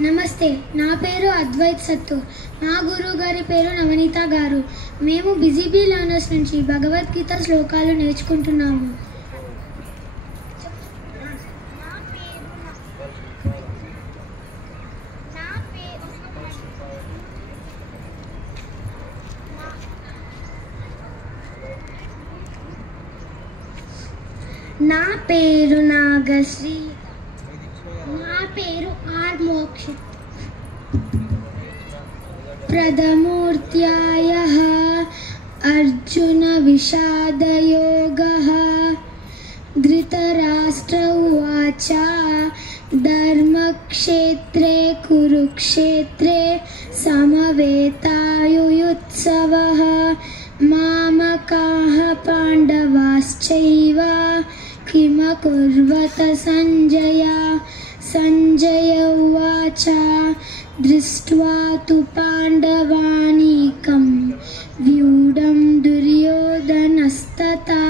నమస్తే, నా పేరు అద్వైత్ సత్తు. మా గురువు గారి పేరు నవనీత గారు. మేము బిజీబీ లర్నర్స్ నుంచి భగవద్గీత శ్లోకాలు నేర్చుకుంటున్నాము. నా పేరు నాగశ్రీ. నా పేరు ఆర్ మోక్షిత్. ప్రథమూర్త్యాయః అర్జున విషాదయోగః. ధృతరాష్ట్ర ఉవాచ ధర్మక్షేత్రే కురుక్షేత్రే సమవేతాయుయుత్సవః. మామకాః పాండవాశ్చైవ కిమకుర్వత సంజయ. సంజయ ఉవాచ దృష్ట్వా తు పాండవానీకం వ్యూఢం దుర్యోధనస్తతా.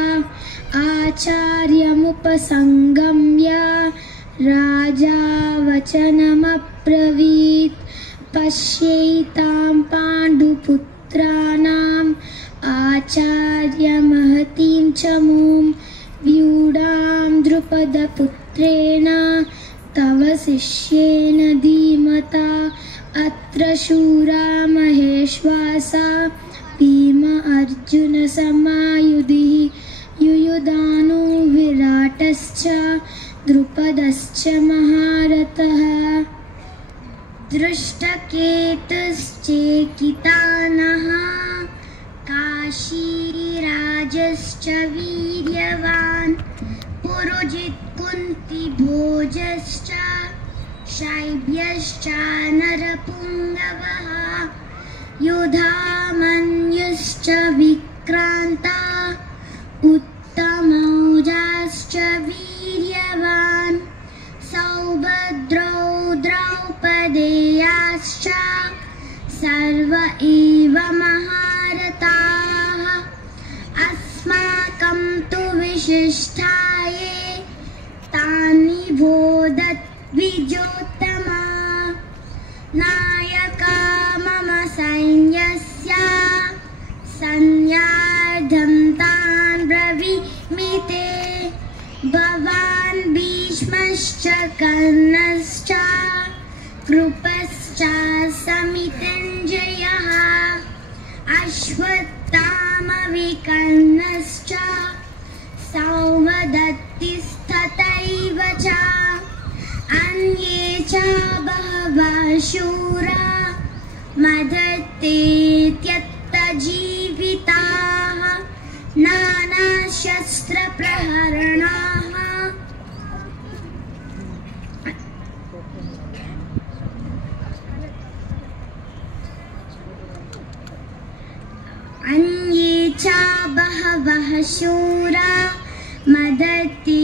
ఆచార్యముపసంగమ్య రాజా వచనమబ్రవీత్. పశ్యైతాం పాండుపుత్రాణాం ఆచార్యమహతీం చమూం. వ్యూఢాం ద్రుపదపుత్రేణ తవ శిష్యేన ధీమతా. అత్ర శూరా మహేశ్వాసా భీమ అర్జున సమాయుధి. యుయుధానో విరాటశ్చ ద్రుపదశ్చ మహారథః. దృష్టకేతుశ్చేకితానః కాశీరాజశ్చ వీర్యవాన్. పురుజిత్ కుంతిభోజశ్చ శైబ్యశ్చ నరపుంగవః. యుధామన్యుశ్చ విక్రాంతా ఉత్తమౌజాశ్చ వీర్యవాన్. సౌభద్రౌ ద్రౌపదేయాశ్చ సర్వ ఏవ మహారథాః. అస్మాకం తు విశిష్టాయే తాని బోధత్ విజోత్తమా. నాయకా మమ సైన్యస్య సైన్యార్థం తాన్ బ్రవీమి తే. భవాన్ భీష్మశ్చ కర్ణశ్చ కృపశ్చ సమితింజయః. అశ్వత్థామ వికర్ణశ్చ సౌమదత్తిస్తథైవ చ. అన్యే చ బహవః శూరా మదత్తే త్యక్తజీవితాః. నానాశస్త్రప్రహరణాః అన్యే చ బహవః శూరా మదత్తే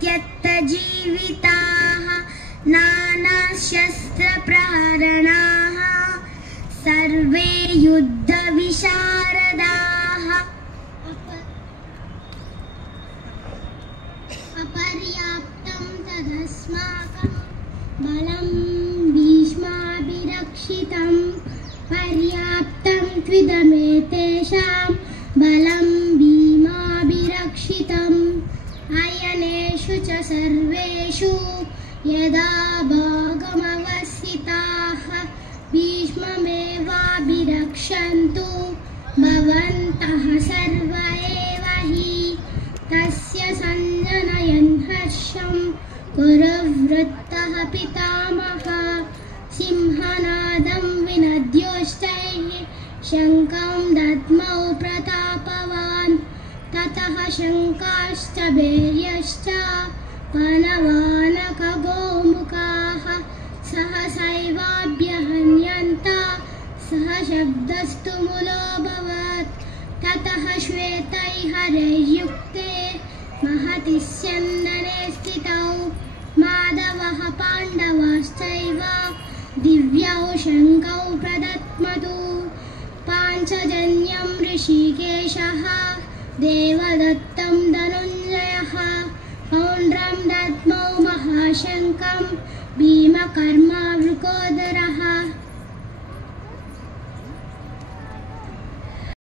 త్యక్తజీవితాః. నానాశస్త్రప్రహరణాః సర్వే యుద్ధవిశారదాః. అపర్యాప్తం తదస్మాకం బలం భీష్మాభిరక్షితం. పర్యాప్తం త్విదమేతేషాం బలం భీమాభిరక్షితం. అయనేషు చ సర్వేషు యదా భాగమవస్థితాః భీష్మమేవాభిరక్షन्तు భవంతః సర్వ ఏవ హి. తస్య సంజనయన్ హర్షం కురువృత్తః పితామహः. సింహనాదం వినద్యోష్టైః శంఖం దద్మౌ ప్రతాపవాన్. తతః శంఖాశ్చ భేర్యశ్చ పనవానకగోముఖాః సహసైవాభ్యహన్యంత. సహ శబ్దస్తు ములోऽభవత్. తతః శ్వేతైర్హరైర్యుక్తే మహతి స్యందనే స్థితౌ. మాధవః పాండవాశ్చైవ దివ్యౌ శంఖౌ ప్రదద్మతు. పాంచజన్యం ఋషికేశः దేవదత్తం ధనుంజయः. పౌండ్రం దద్మౌ మహాశంఖం భీమకర్మ శృకోదరः